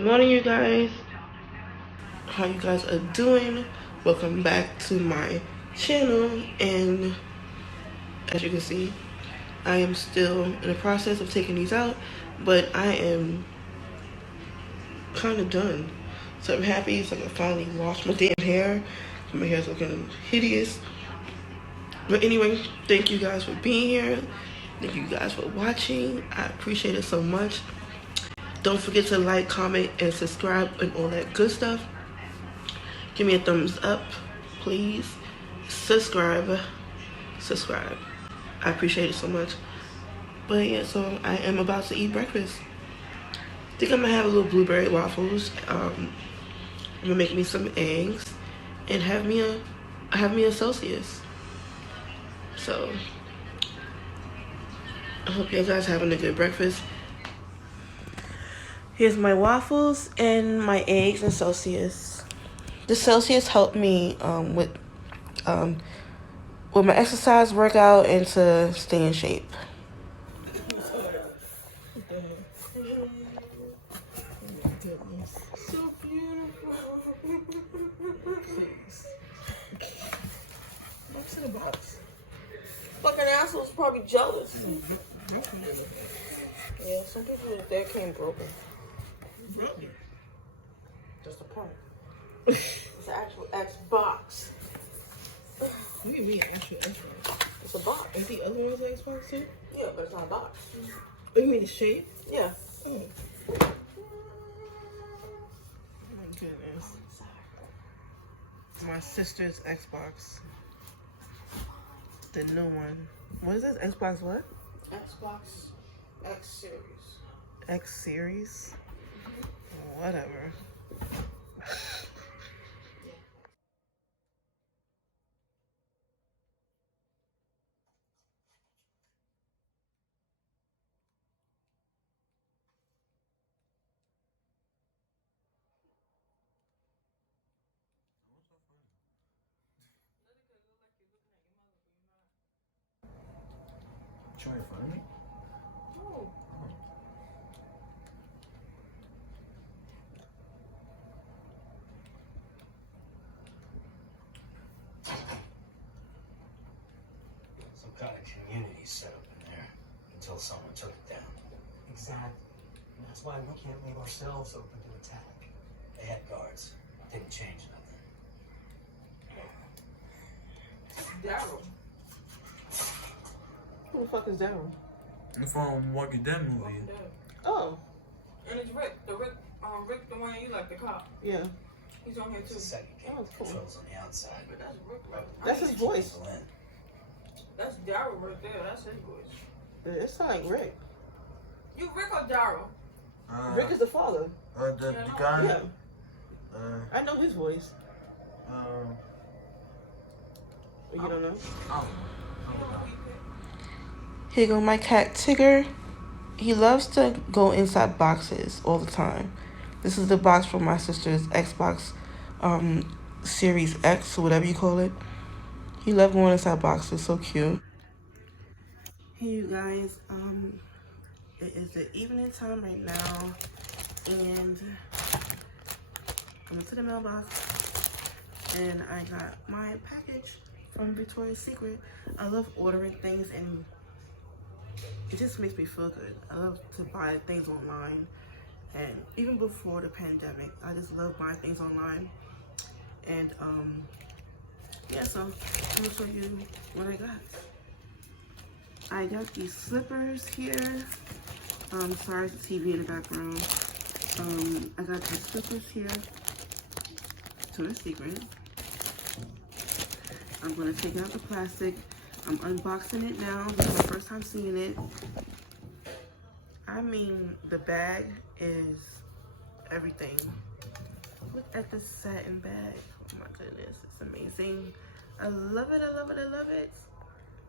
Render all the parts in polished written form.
Good morning, you guys. How you guys are doing? Welcome back to my channel. And as you can see, I am still in the process of taking these out, but I am kind of done. So I'm happy. So I can finally wash my damn hair. My hair's looking hideous. But anyway, thank you guys for being here. Thank you guys for watching. I appreciate it so much. Don't forget to like, comment, and subscribe and all that good stuff. Give me a thumbs up, please. Subscribe. I appreciate it so much. But yeah, so I am about to eat breakfast. I think I'm gonna have a little blueberry waffles. I'm gonna make me some eggs and have me a Celsius. So I hope you guys having a good breakfast. Here's my waffles and my eggs and Celsius. The Celsius helped me with my exercise, workout, and to stay in shape. So beautiful. Please. What's in the box? Fucking asshole's probably jealous. Yeah, some people with their came broken. Broken? Just a point. It's an actual Xbox. What do you mean actual Xbox? It's a box. Is the other one's an Xbox too? Yeah, but it's not a box. Oh, you mean the shape? Yeah. Oh. Oh my goodness. My sister's Xbox. The new one. What is this? Xbox what? Xbox X Series. X Series? Whatever. Try in front of me? Oh. Some kind of community set up in there until someone took it down. Exactly. And that's why we can't leave ourselves open to attack. They had guards. Didn't change nothing. Daryl. Who the fuck is Daryl? From Walking Dead movie. Oh. And it's Rick, Rick, the one you like, the cop. Yeah. He's on here It's too. the second Oh, that's cool. controls on the outside. But that's Rick, right? That's his voice. People in. That's Daryl right there. That's his voice. It sounds like Rick. You Rick or Daryl? Rick is the father. The guy. Yeah. I know his voice. You don't know? Here go my cat Tigger. He loves to go inside boxes all the time. This is the box from my sister's Xbox Series X, or whatever you call it. He loves going inside boxes, so cute. Hey you guys, it is the evening time right now, and I went to the mailbox and I got my package from Victoria's Secret. I love ordering things and it just makes me feel good. I love to buy things online, and even before the pandemic, I just love buying things online. And yeah, so I'm gonna show you what I got. I got these slippers here. Sorry, it's the TV in the background. I got these slippers here. Victoria's Secret. I'm gonna take out the plastic. I'm unboxing it now. This is my first time seeing it. I mean, the bag is everything. Look at the satin bag. Oh my goodness, it's amazing. I love it, I love it, I love it.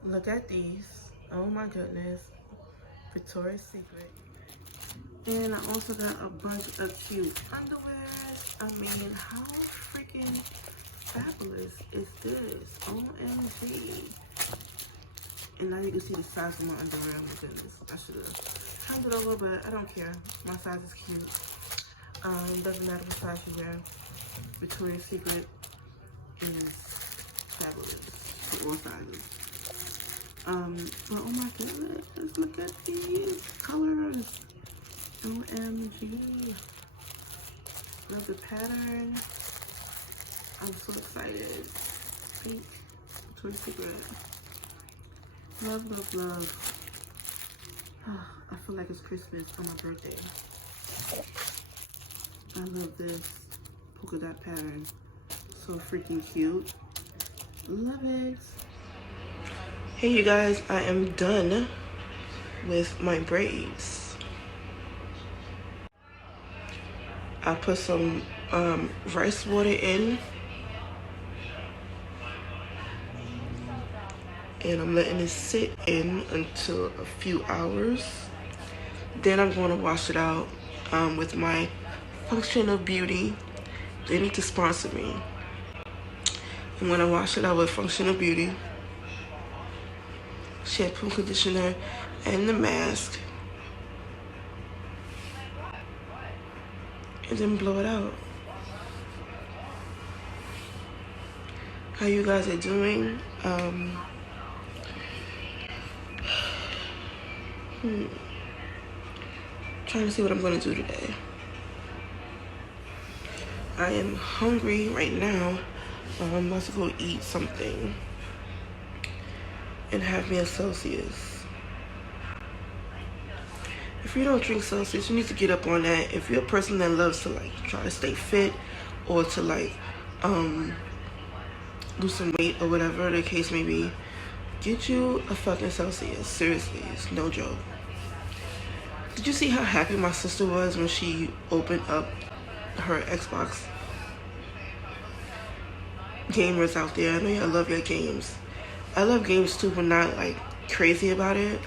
Look at these. Oh my goodness. Victoria's Secret. And I also got a bunch of cute underwears. I mean, how freaking fabulous is this? OMG. And now you can see the size of my underwear. Oh my goodness. I should have turned it over, but I don't care. My size is cute. Doesn't matter what size you wear. Victoria's Secret is fabulous for all sizes. But oh my goodness, look at these colors. OMG. Love the pattern. I'm so excited. Pink, Victoria's Secret. Love, love, love. I feel like it's Christmas on my birthday. I love this polka dot pattern. So freaking cute. Love it. Hey you guys, I am done with my braids. I put some rice water in. And I'm letting it sit in until a few hours. Then I'm going to wash it out with my Function of Beauty. They need to sponsor me. I'm going to wash it out with Function of Beauty. Shampoo, conditioner, and the mask. And then blow it out. How you guys are doing? Trying to see what I'm gonna do today. I am hungry right now. I'm about to go eat something and have me a Celsius. If you don't drink Celsius, you need to get up on that. If you're a person that loves to like try to stay fit or to like lose some weight or whatever the case may be, get you a fucking Celsius. Seriously, it's no joke. Did you see how happy my sister was when she opened up her Xbox? Gamers out there, I know y'all love your games. I love games too, but not like crazy about it.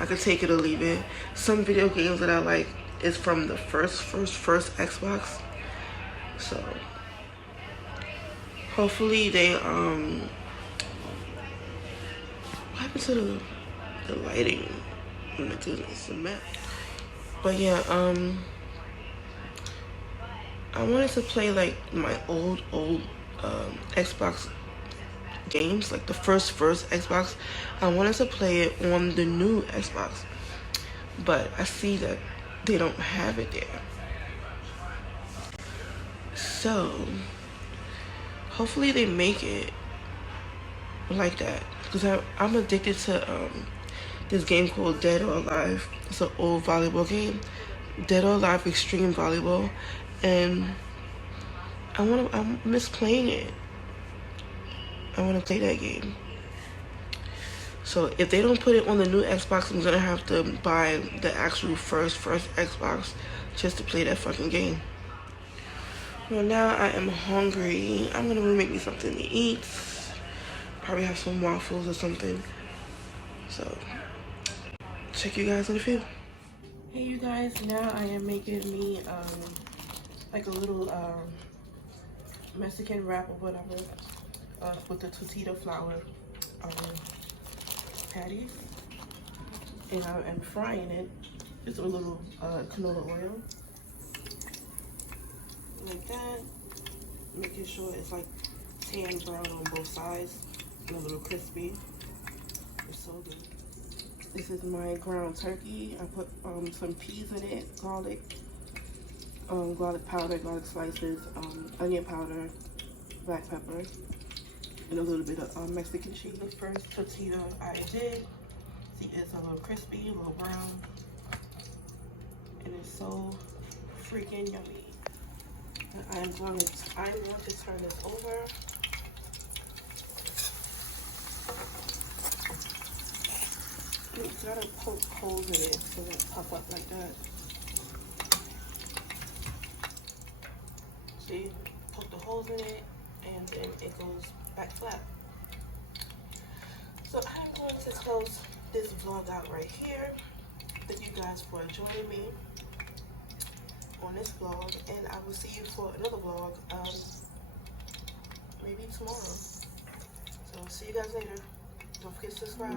I could take it or leave it. Some video games that I like is from the first Xbox. So hopefully they what happened to the lighting? Oh my goodness, it's a mess. But yeah, I wanted to play like my old Xbox games, like the first Xbox. I wanted to play it on the new Xbox, but I see that they don't have it there. So hopefully they make it like that, because I'm addicted to this game called Dead or Alive. It's an old volleyball game, Dead or Alive Extreme Volleyball, and I miss playing it. I want to play that game. So if they don't put it on the new Xbox, I'm gonna have to buy the actual first Xbox just to play that fucking game. Well, now I am hungry. I'm gonna make me something to eat. Probably have some waffles or something. So check you guys in a few. Hey you guys, now I am making me like a little Mexican wrap or whatever with the tortilla flour patties, and I am frying it just with a little canola oil like that, making sure it's like tan brown on both sides and a little crispy. It's so good. This is my ground turkey. I put some peas in it, garlic powder, garlic slices, onion powder, black pepper, and a little bit of Mexican cheese. The first tortilla I did, see, it's a little crispy, a little brown, and it's so freaking yummy. I'm going to turn this over. You gotta poke holes in it so it pop up like that. See, poke the holes in it, and then it goes back flat. So I'm going to close this vlog out right here. Thank you guys for joining me on this vlog, and I will see you for another vlog maybe tomorrow. So see you guys later. Don't forget to subscribe.